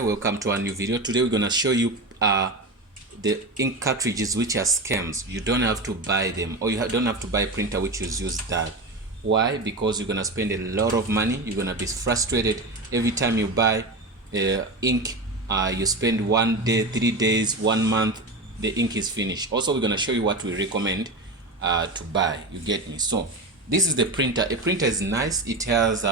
Welcome to our new video. Today we're gonna show you the ink cartridges which are scams. You don't have to buy them, or you don't have to buy a printer which use that. Why? Because you're gonna spend a lot of money. You're gonna be frustrated every time you buy ink. You spend 1 day, 3 days, 1 month, the ink is finished. Also, we're gonna show you what we recommend to buy. You get me? So this is the printer. A printer is nice. It has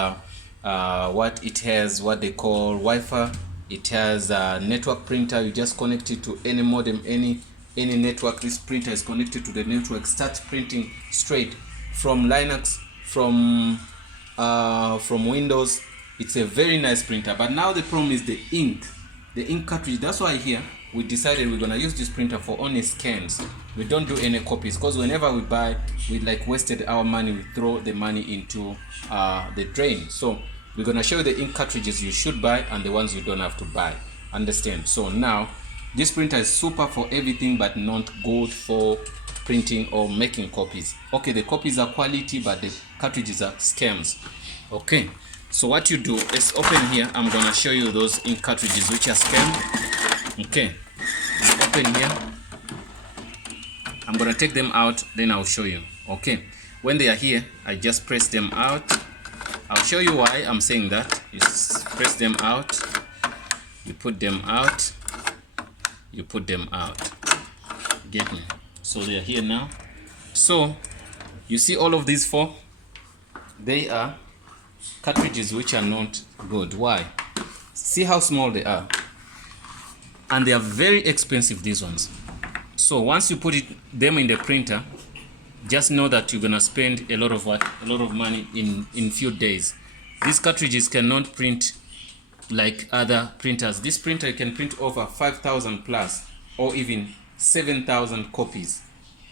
what they call Wi-Fi. It has a network printer. You just connect it to any modem, any network. This printer is connected to the network, starts printing straight from Linux, from Windows. It's a very nice printer, but now the problem is the ink cartridge. That's why here we decided we're gonna use this printer for only scans. We don't do any copies, because whenever we buy, we like wasted our money. We throw the money into the drain. So we're gonna show you the ink cartridges you should buy and the ones you don't have to buy. Understand? So now this printer is super for everything, but not good for printing or making copies. Okay, the copies are quality, but the cartridges are scams. Okay, so what you do is open here. I'm gonna show you those ink cartridges which are scam. Okay, open here. I'm gonna take them out, then I'll show you. Okay, when they are here, I just press them out. I'll show you why I'm saying that. You press them out, you put them out, you put them out. Get me? So they are here now. So you see all of these four, they are cartridges which are not good. Why? See how small they are, and they are very expensive, these ones. So once you put them in the printer, just know that you're gonna spend a lot of money in few days. These cartridges cannot print like other printers. This printer can print over 5,000 plus, or even 7,000 copies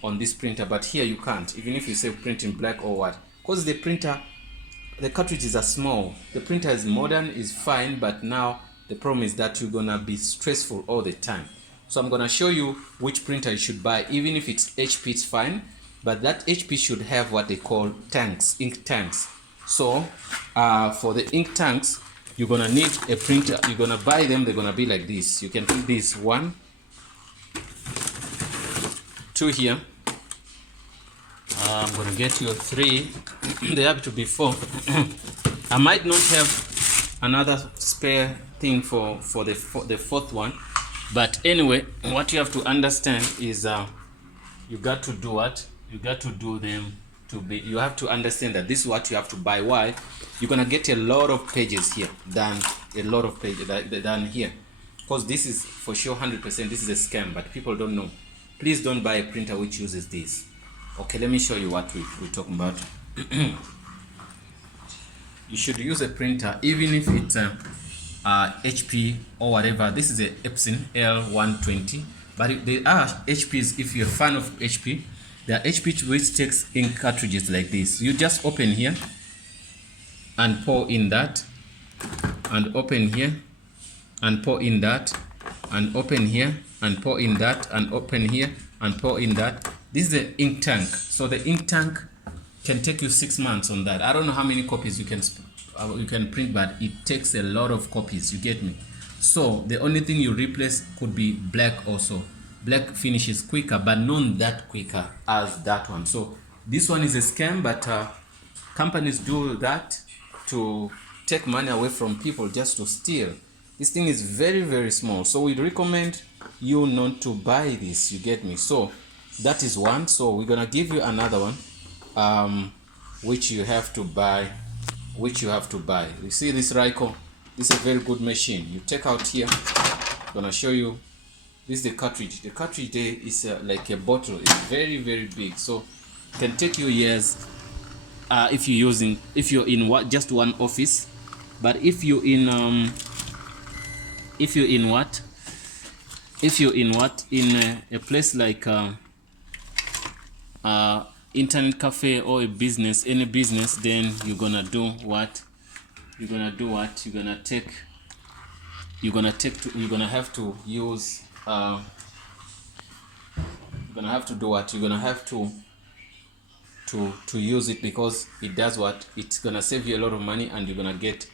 on this printer, but here you can't, even if you say print in black or what, because the cartridges are small. The printer is modern, is fine, but now the problem is that you're gonna be stressful all the time. So I'm gonna show you which printer you should buy. Even if it's HP, it's fine, but that HP should have what they call tanks, ink tanks. So for the ink tanks, you're gonna need a printer. You're gonna buy them. They're gonna be like this. You can put this 1, 2 here. I'm gonna get you 3. They have to be 4. I might not have another spare thing for the fourth one, but anyway, what you have to understand is you got to do what? You got to do them to be. You have to understand that this is what you have to buy. Why? You're gonna get a lot of pages here than here, because this is for sure 100%. This is a scam, but people don't know. Please don't buy a printer which uses this. Okay, let me show you what we're talking about. You should use a printer, even if it's HP or whatever. This is a Epson L120, but there are HPs. If you're a fan of HP, there are HP which takes ink cartridges like this. You just open here and pour in that, and open here and pour in that, and open here and pour in that, and open here and pour in that. This is the ink tank. So the ink tank can take you 6 months on that. I don't know how many copies you can print, but it takes a lot of copies. You get me? So the only thing you replace could be black. Also, black finishes quicker, but not that quicker as that one. So this one is a scam, but companies do that to take money away from people, just to steal. This thing is very, very small, so we recommend you not to buy this. You get me? So that is one. So we're gonna give you another one, which you have to buy. You see this Ryko? This is a very good machine. You take out here. I'm gonna show you. This is the cartridge. The cartridge there is like a bottle. It's very, very big, so it can take you years if you're in just one office. But if you're in a place like internet cafe or a business, any business, then you're gonna have to use to use it, because it does what? It's gonna save you a lot of money, and you're gonna get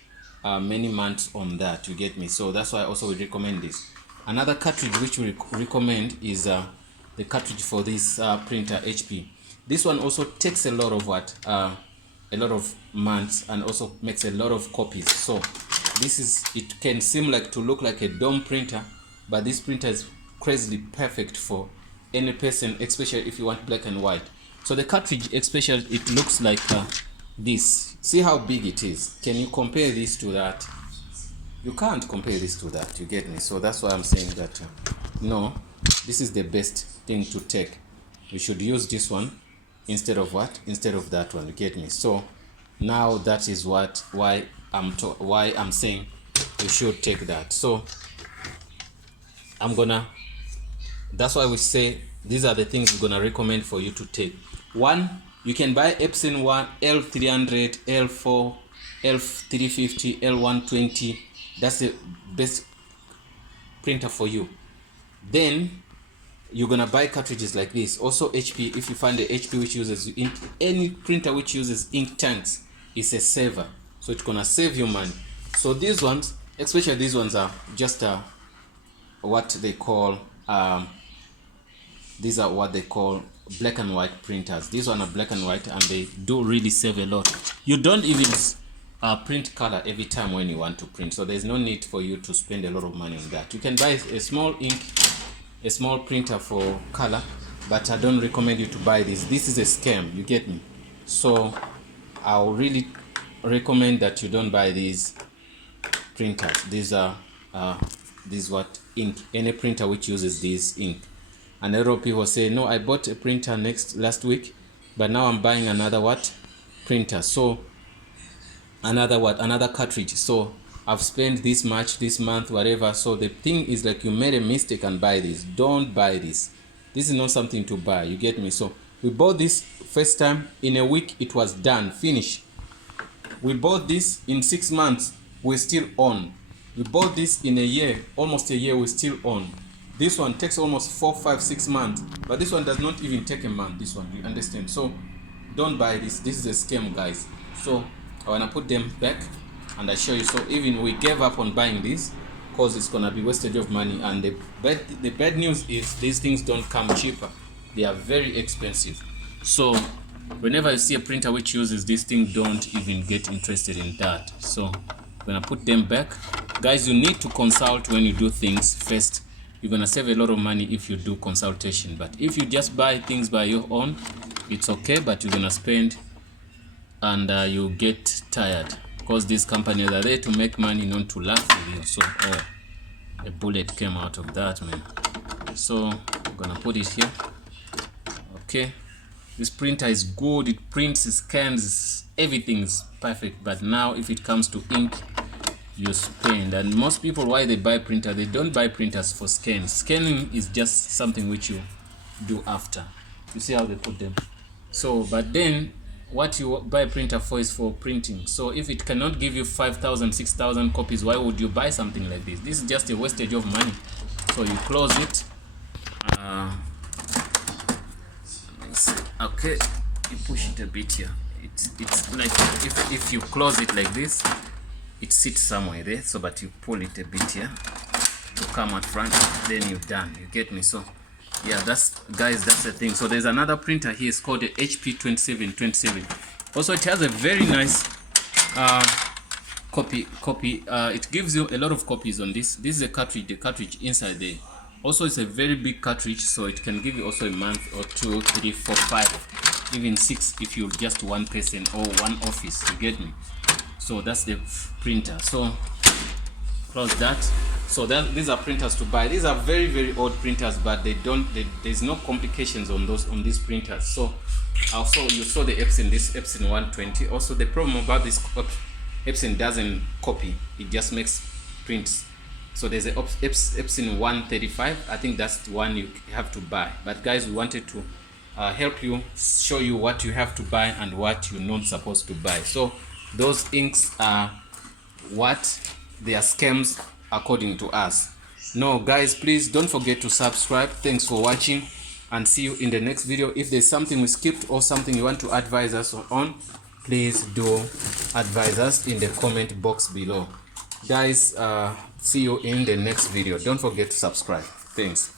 many months on that, you get me. So that's why also we recommend this. Another cartridge which we recommend is the cartridge for this printer HP. This one also takes a lot of a lot of months and also makes a lot of copies. So this is, it can seem like to look like a dome printer, but this printer is crazily perfect for any person, especially if you want black and white. So the cartridge, especially, it looks like this. See how big it is. Can you compare this to that? You can't compare this to that, you get me. So that's why I'm saying that no, this is the best thing to take. We should use this one instead of what? Instead of that one, you get me. So now that is why I'm saying we should take that. So that's why we say these are the things we're gonna recommend for you to take. One, you can buy Epson one L300, L4, L350, L120. That's the best printer for you. Then you're gonna buy cartridges like this. Also HP, if you find the HP which uses ink, any printer which uses ink tanks is a saver, so it's gonna save you money. So these ones, especially these ones, are just what they call these are what they call black and white printers. These ones are black and white and they do really save a lot. You don't even print color every time when you want to print, so there's no need for you to spend a lot of money on that. You can buy a small printer for color, but I don't recommend you to buy this. This is a scam, you get me. So I'll really recommend that you don't buy these printers. These are what ink, any printer which uses this ink. And a lot of people say, no, I bought a printer last week, but now I'm buying another printer. So another cartridge. So I've spent this much this month, whatever. So the thing is, like, you made a mistake and buy this. Don't buy this. This is not something to buy, you get me. So we bought this first time, in a week it was done, finished. We bought this in 6 months, we're still on. We bought this in a year, almost a year, we're still on. This one takes almost 4, 5, 6 months, but this one does not even take a month. This one, you understand? So don't buy this. This is a scam, guys. So I want to put them back and I show you. So even we gave up on buying this because it's gonna be wastage of money. And the bad news is these things don't come cheaper. They are very expensive. So whenever you see a printer which uses this thing, don't even get interested in that. So I'm gonna put them back. Guys, you need to consult when you do things first. You're gonna save a lot of money if you do consultation, but if you just buy things by your own, it's okay, but you're gonna spend and you get tired, because these companies are there to make money, not to laugh with you. So a bullet came out of that, man. So I'm gonna put it here. Okay, this printer is good, it prints, it scans, everything is perfect. But now if it comes to ink, you spend. And most people, why they buy printer, they don't buy printers for scan. Scanning is just something which you do after. You see how they put them. So but then what you buy a printer for is for printing. So if it cannot give you 5,000, 6,000 copies, why would you buy something like this? This is just a wastage of money. So you close it. Okay, you push it a bit here. It's like if you close it like this, it sits somewhere there. So but you pull it a bit here to come out front, then you're done, you get me. So yeah, that's the thing. So there's another printer here, it's called the HP 2727. Also it has a very nice copy. It gives you a lot of copies on this. This is a cartridge, the cartridge inside there. Also it's a very big cartridge, so it can give you also a month or 2, 3, 4, 5, even 6 if you're just one person or one office, you get me. So that's the printer. So close that. So these are printers to buy. These are very, very old printers, but there's no complications on these printers. So also you saw the Epson, this Epson 120. Also the problem about this Epson doesn't copy, it just makes prints. So there's a Epson 135. I think that's the one you have to buy. But guys, we wanted to help you, show you what you have to buy and what you're not supposed to buy. So those inks are what they are scams according to us. No, guys, please don't forget to subscribe. Thanks for watching and see you in the next video. If there's something we skipped or something you want to advise us on, please do advise us in the comment box below. Guys, see you in the next video. Don't forget to subscribe. Thanks.